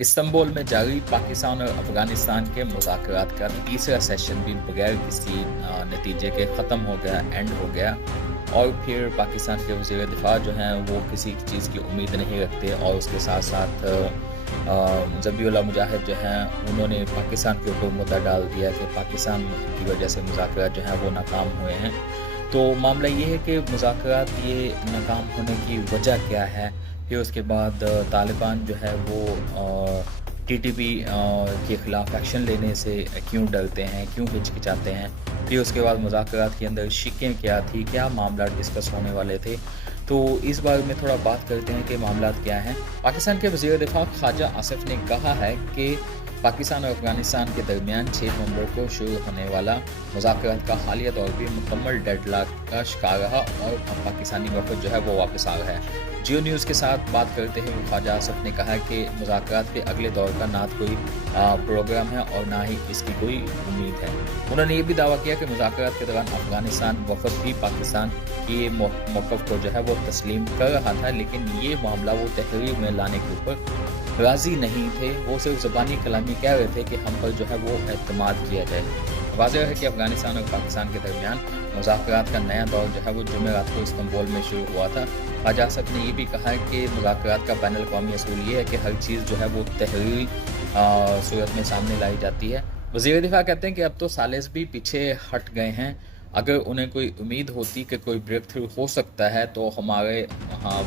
Istanbul में जारी पाकिस्तान और अफगानिस्तान के मुज़ाकरात का तीसरा सेशन भी बगैर किसी नतीजे के ख़त्म हो गया, एंड हो गया। और फिर पाकिस्तान के वज़ीर दिफ़ा जो हैं वो किसी चीज़ की उम्मीद नहीं रखते, और उसके साथ साथ ज़बीउल्लाह मुजाहिद जो हैं उन्होंने पाकिस्तान के ऊपर मुद्दा डाल दिया कि पाकिस्तान की वजह से मुज़ाकरात जो हैं वो नाकाम हुए हैं। तो मामला ये है कि मुज़ाकरात ये नाकाम होने की वजह क्या है। फिर उसके बाद तालिबान जो है वो टीटीपी के ख़िलाफ़ एक्शन लेने से क्यों डरते हैं, क्यों हिचकिचाते हैं। फिर उसके बाद मुज़ाकरात के अंदर शिकें क्या थी, क्या मामला डिस्कस होने वाले थे। तो इस बारे में थोड़ा बात करते हैं कि मामलात क्या हैं। पाकिस्तान के वज़ीर दिफ़ा ख्वाजा आसिफ ने कहा है कि पाकिस्तान और अफगानिस्तान के दरमियान 6 नवंबर को शुरू होने वाला मुज़ाकरात का हालिया दौर भी मुकम्मल डेडलॉक का शिकार रहा, और पाकिस्तानी वफ़द जो है वो वापस आ गया है। जियो न्यूज़ के साथ बात करते हुए ख्वाजा आसिफ ने कहा कि मुज़ाकरात के अगले दौर का ना कोई प्रोग्राम है और ना ही इसकी कोई उम्मीद है। उन्होंने ये भी दावा किया कि मुज़ाकरात के दौरान अफगानिस्तान वफ़द भी पाकिस्तान के मौक़िफ़ को जो है वो तस्लीम कर रहा था, लेकिन ये मामला वो तहरीर में लाने के ऊपर राज़ी नहीं थे। वो सिर्फ ज़बानी कलामी कह रहे थे कि हम पर जो है वो एतमाद किया जाए। वाज़ेह है कि अफगानिस्तान और पाकिस्तान के दरमियान मुज़ाकरात का नया दौर जो है वो जुमेरात को इस्तांबुल में शुरू हुआ था। ख्वाजा आसिफ ने ये भी कहा है कि मुज़ाकरात का बैनुल अक़वामी असूल ये है कि हर चीज़ जो है वो तहरीरी सूरत में सामने लाई जाती है। वज़ीर दिफ़ा कहते हैं कि अब तो सालिस भी पीछे हट गए हैं। अगर उन्हें कोई उम्मीद होती कि कोई ब्रेक थ्रू हो सकता है तो हमारे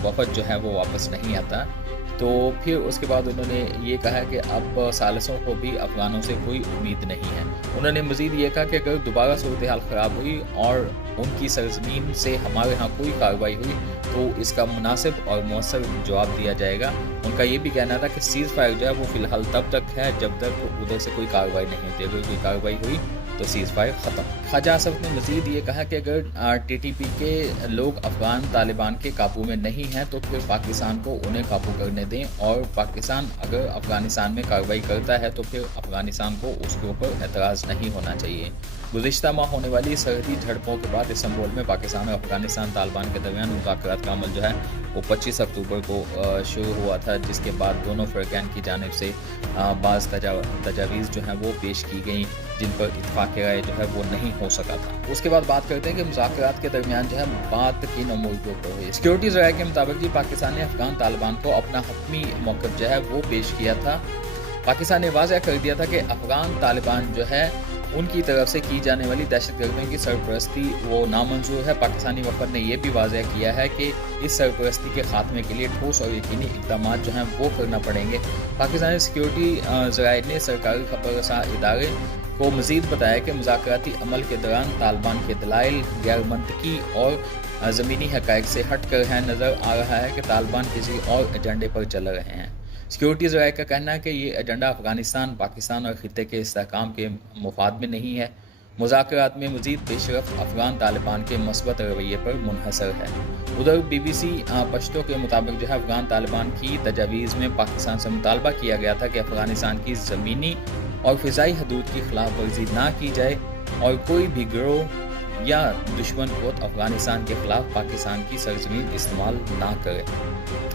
वफ़द जो है वो वापस नहीं आता। तो फिर उसके बाद उन्होंने ये कहा कि अब सालिसों को भी अफ़गानों से कोई उम्मीद नहीं है। उन्होंने मज़ीद ये कहा कि अगर दोबारा सूरत हाल ख़राब हुई और उनकी सरज़मीन से हमारे यहाँ कोई कार्रवाई हुई तो इसका मुनासिब और मौसर जवाब दिया जाएगा। उनका ये भी कहना था कि सीज़ फायर जो है वो फ़िलहाल तब तक है जब तक उधर से कोई कार्रवाई नहीं होती। अगर कोई कार्रवाई हुई तो सीज़ फायर ख़त्म। ख्वाजा आसिफ ने मज़ीद ये कहा कि अगर टीटीपी के लोग अफ़गान तालिबान के काबू में नहीं हैं तो फिर पाकिस्तान को उन्हें काबू करने दें, और पाकिस्तान अगर अफ़गानिस्तान में कार्रवाई करता है तो फिर अफ़गानिस्तान को उसके ऊपर एतराज़ नहीं होना चाहिए। गुज़िश्ता माह होने वाली सरहदी झड़पों के बाद इस्तांबुल में पाकिस्तान और अफ़गानिस्तान तालिबान के दरमियान मुज़ाकरात का अमल जो है वो 25 अक्टूबर को शुरू हुआ था, जिसके बाद दोनों फ़रक़ैन की जानिब से बाज़ तजावीज़ जो हैं वो पेश की गई, जिन पर इत्तेफ़ाक़ राय जो है वो नहीं हो सका था। उसके बाद बात करते हैं कि मुज़ाकरात के दरमियान जो है बात किन अमूर के ऊपर हुई। सिक्योरिटी ज़राए के मुताबिक जी पाकिस्तान ने अफ़गान तालिबान को अपना हतमी मौक़िफ़ जो है वो पेश किया था। पाकिस्तान ने वाज़ेह कर दिया था कि अफ़गान तालिबान जो है उनकी तरफ से की जाने वाली दहशतगर्दियों की सरपरस्ती वो नामंजूर है। पाकिस्तानी वफ़द ने यह भी वाज़ेह किया है कि इस सरपरस्ती के ख़ात्मे के लिए ठोस और यकीनी इक़दामात जो हैं वो करना पड़ेंगे। पाकिस्तानी सिक्योरिटी ज़राए ने सरकारी खबर रसां इदारे को मज़ीद बताया कि मुज़ाकराती अमल के दौरान तालिबान के दलाइल गैर मंतकी और ज़मीनी हक़ाइक़ से हट कर है नज़र आ रहा है कि तालिबान किसी और एजेंडे पर चल रहे हैं। सिक्योरिटी ज़राए का कहना है कि ये एजेंडा अफ़गानिस्तान, पाकिस्तान और ख़ित्ते के इस्तेहकाम के मुफाद में नहीं है। मुज़ाकरात में मज़ीद पेशरफ़्त अफ़गान तालिबान के मस्बत रवैये पर मुनहसर है। उधर BBC पश्तो के मुताबिक जो है अफ़गान तालिबान की तजावीज़ में पाकिस्तान से मुतालबा किया गया था कि अफ़गानिस्तान की ज़मीनी और फ़िज़ाई हदूद की खिलाफ वर्जी ना की जाए और कोई भी गिरोह या दुश्मन क़ुव्वत अफ़गानिस्तान के ख़िलाफ़ पाकिस्तान की सरज़मीन इस्तेमाल ना करे।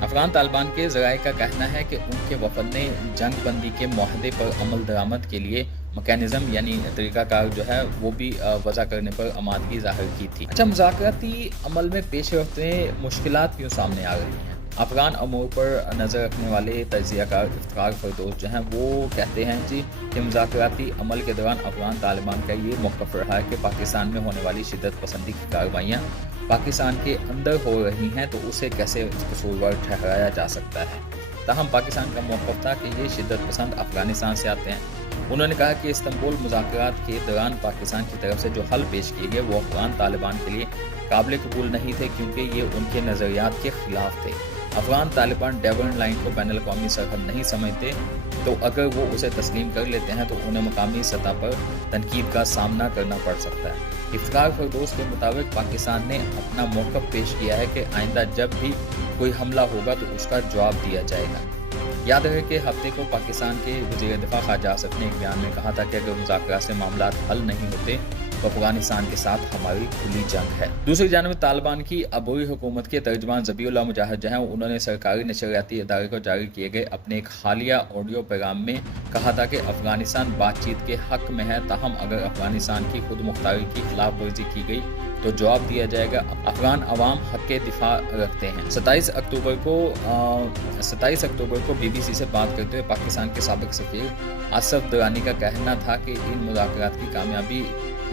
अफ़गान तालिबान के ज़राए का कहना है कि उनके वफ़द ने जंग बंदी के मुआहदे पर अमल दरामद के लिए मैकेनिज़्म यानी तरीक़ाकार जो है वो भी वज़ा करने पर आमादगी ज़ाहिर की थी। अच्छा, मुज़ाकराती अमल में पेशरफ़्तें मुश्किलात क्यों सामने आ रही हैं? अफ़गान अमूर पर नज़र रखने वाले तजियाकार इफ्तिखार फरदौस जो हैं वो कहते हैं जी कि मुज़ाकराती अमल के दौरान अफ़गान तालिबान का ये मौक़िफ़ रहा है कि पाकिस्तान में होने वाली शिद्दत पसंदी की कार्रवाइयाँ पाकिस्तान के अंदर हो रही हैं तो उसे कैसे कसूरवार ठहराया जा सकता है। ताहम पाकिस्तान का मौक़िफ़ था कि ये शिद्दत पसंद अफ़गानिस्तान से आते हैं। उन्होंने कहा कि इस्तांबुल मुज़ाकरात के दौरान पाकिस्तान की तरफ से जो हल पेश किए गए वो अफ़गान तालिबान के लिए काबिल कबूल नहीं थे, क्योंकि ये उनके नज़रियात के ख़िलाफ़ थे। अफ़गान तालिबान डेवरन लाइन को बैनुल अक़वामी सरहद नहीं समझते, तो अगर वो उसे तस्लीम कर लेते हैं तो उन्हें मुकामी सतह पर तनकीद का सामना करना पड़ सकता है। इफ्तिखार फरदौस के मुताबिक पाकिस्तान ने अपना मौक़िफ़ पेश किया है कि आइंदा जब भी कोई हमला होगा तो उसका जवाब दिया जाएगा। याद रहे कि हफ्ते को पाकिस्तान के वज़ीर दिफ़ा ख्वाजा आसिफ ने एक बयान में कहा था कि अगर मुज़ाकरात से मामलात हल नहीं होते तो अफगानिस्तान के साथ हमारी खुली जंग है। दूसरी जानब तालिबान की अबूरी हुकूमत के तर्जमान ज़बीउल्लाह मुजाहिद जो हैं उन्होंने सरकारी नशरियाती इदारे को जारी किए गए अपने एक हालिया ऑडियो पैगाम में कहा था कि अफगानिस्तान बातचीत के हक में है, ताहम अगर अफगानिस्तान की खुद मुख्तारी की खिलाफ वर्जी की गई तो जवाब दिया जाएगा। अफगान अवाम हक के दिफा रखते हैं। 27 अक्टूबर को BBC से बात करते हुए पाकिस्तान के साबिक सफीर आसफ दुरानी का कहना था कि इन मुज़ाकरात की कामयाबी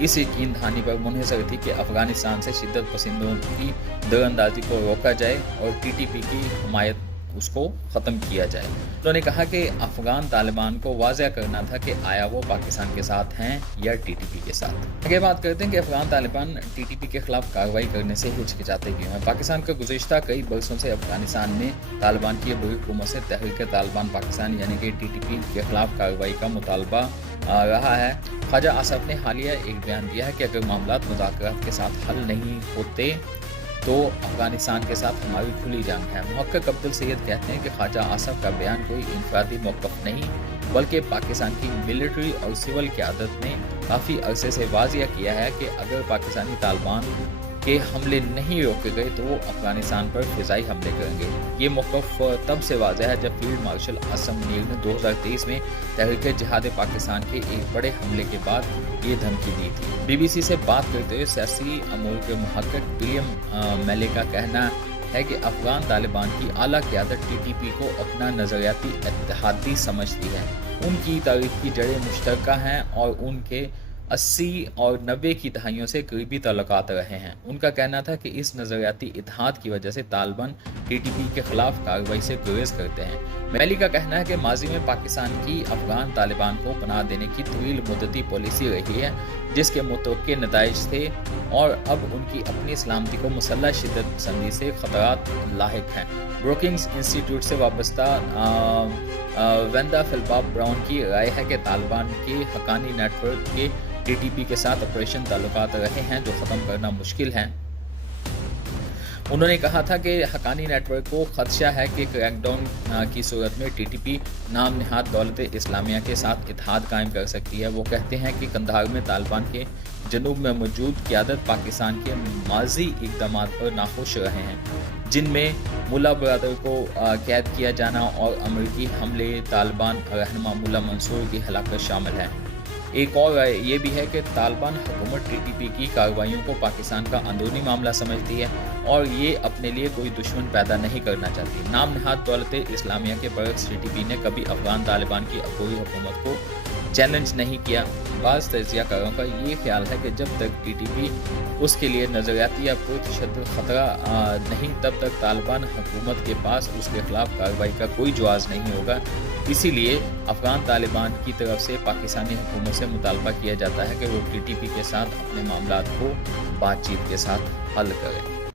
इस यकीन दहानी पर मुनहसर थी कि अफगानिस्तान से शिद्दत पसंदों की दरअंदाजी को रोका जाए और TTP की हमायत उसको ख़त्म किया जाए। उन्होंने कहा कि अफगान तालिबान को वाज़ह करना था कि आया वो पाकिस्तान के साथ हैं या TTP के साथ। आगे बात करते हैं कि अफगान तालिबान TTP के खिलाफ कार्रवाई करने से हिचकिचाते क्यों हैं। पाकिस्तान का गुज़िश्ता कई बरसों से अफगानिस्तान में तालिबान की बुरी हुकूमत से तहरीक तालिबान पाकिस्तान यानी कि TTP के खिलाफ कार्रवाई का मुतालबा रहा है। ख्वाजा आसफ ने हालिया एक बयान दिया है कि अगर मामलात मुज़ाकरात के साथ हल नहीं होते तो अफगानिस्तान के साथ हमारी खुली जंग है। मुहक्किक अब्दुल सैयद कहते हैं कि ख्वाजा आसफ का बयान कोई इनफरादी मौक़िफ़ नहीं बल्कि पाकिस्तान की मिलिट्री और सिविल क़यादत ने काफ़ी अरसे से वाज़िया किया है कि अगर पाकिस्तानी तालिबान के हमले नहीं रोके गए तो वो अफगानिस्तान पर फ़िज़ाई हमले करेंगे। ये मौक़िफ़ तब से वाज़ह है जब फील्ड मार्शल आसिम मुनीर ने 2023 में तहरीक जिहाद पाकिस्तान के एक बड़े हमले के बाद ये धमकी दी थी। BBC से बात करते हुए सियासी अमूर के मुहक्किक विलियम मेले का कहना है कि अफगान तालिबान की आला क़यादत TTP को अपना नज़रियाती इत्तेहादी समझती है। उनकी तारीख़ की जड़ें मुश्तरका हैं और उनके 80 और 90 की दहाइयों से करीबी ताल्लुकात रहे हैं। उनका कहना था कि इस नज़रियाती इत्तेहाद की वजह से तालिबान TTP के खिलाफ कार्रवाई से गुरेज करते हैं। मैली का कहना है कि माजी में पाकिस्तान की अफगान तालिबान को पनाह देने की तवील मुद्दती पॉलिसी रही है जिसके मुतवक्के नताइज थे और अब उनकी अपनी सलामती को मुसल्लह शिद्दत पसंदी से खतरात लाहिक हैं। ब्रोकिंग्स इंस्टीट्यूट से वाबस्ता वेंदा फिलिप ब्राउन की राय है कि तालिबान के हकानी नेटवर्क के TTP के साथ ऑपरेशन ताल्लुकात रहे हैं जो ख़त्म करना मुश्किल है। उन्होंने कहा था कि हकानी नेटवर्क को खदशा है कि क्रैकडाउन की सूरत में TTP नाम नहाद दौलत इस्लामिया के साथ इत्तेहाद कायम कर सकती है। वो कहते हैं कि कंधार में तालिबान के जनूब में मौजूद क़यादत पाकिस्तान के माजी इक़दाम पर नाखुश रहे हैं जिनमें मुल्ला बरदर को कैद किया जाना और अमरीकी हमले तालिबान रहनुमा मुल्ला मंसूर की हलाकत शामिल है। एक और राय ये भी है कि तालिबान हुकूमत TTP की कार्रवाइयों को पाकिस्तान का अंदरूनी मामला समझती है और ये अपने लिए कोई दुश्मन पैदा नहीं करना चाहती। नाम नहाद दौलत इस्लामिया के बरक्स TTP ने कभी अफगान तालिबान की अबूरी हुकूमत को चैलेंज नहीं किया। बाज़ तजियाकारों का ये ख्याल है कि जब तक TTP उसके लिए नज़रियाती या पुरतशद्दुद ख़तरा नहीं तब तक तालिबान हुकूमत के पास उसके खिलाफ कार्रवाई का कोई जवाज़ नहीं होगा। इसीलिए अफगान तालिबान की तरफ से पाकिस्तानी हुकूमत से मुतालबा किया जाता है कि वो TTP के साथ अपने मामलात को बातचीत के साथ हल करें।